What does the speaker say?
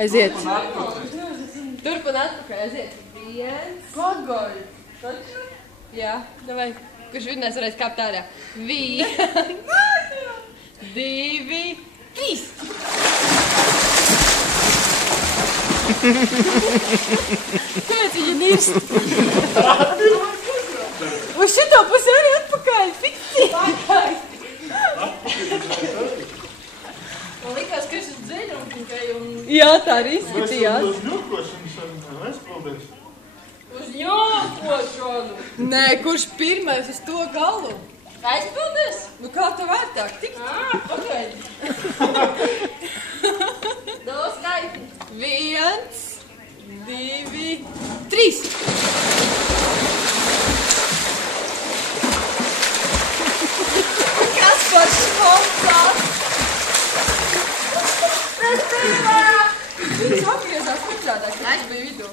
Aiziet. Turp un atpakaļ, aiziet. 1. Pagaid. Jā, davai. Kurš vidinājs varēs kāpt ārā? 1, 2, 3. Kāpēc viņa nirst? Uz šito pusi arī atpakaļ. Fiksi. Man likās, ka es uz dziļumu tikai un... Jā, tā arī izskatījās. Uz ņurkošanas aizpildēs. Uz ņokošanu. Nē, kurš pirmais uz to galu? Aizpildies? Nu kā tu vērtāk tikt? Pagaidi. Daudz skaiti. 1, 2, 3. Kas par šonkās? Viņš apgriezās otrādāk, kad viņš bija vidū.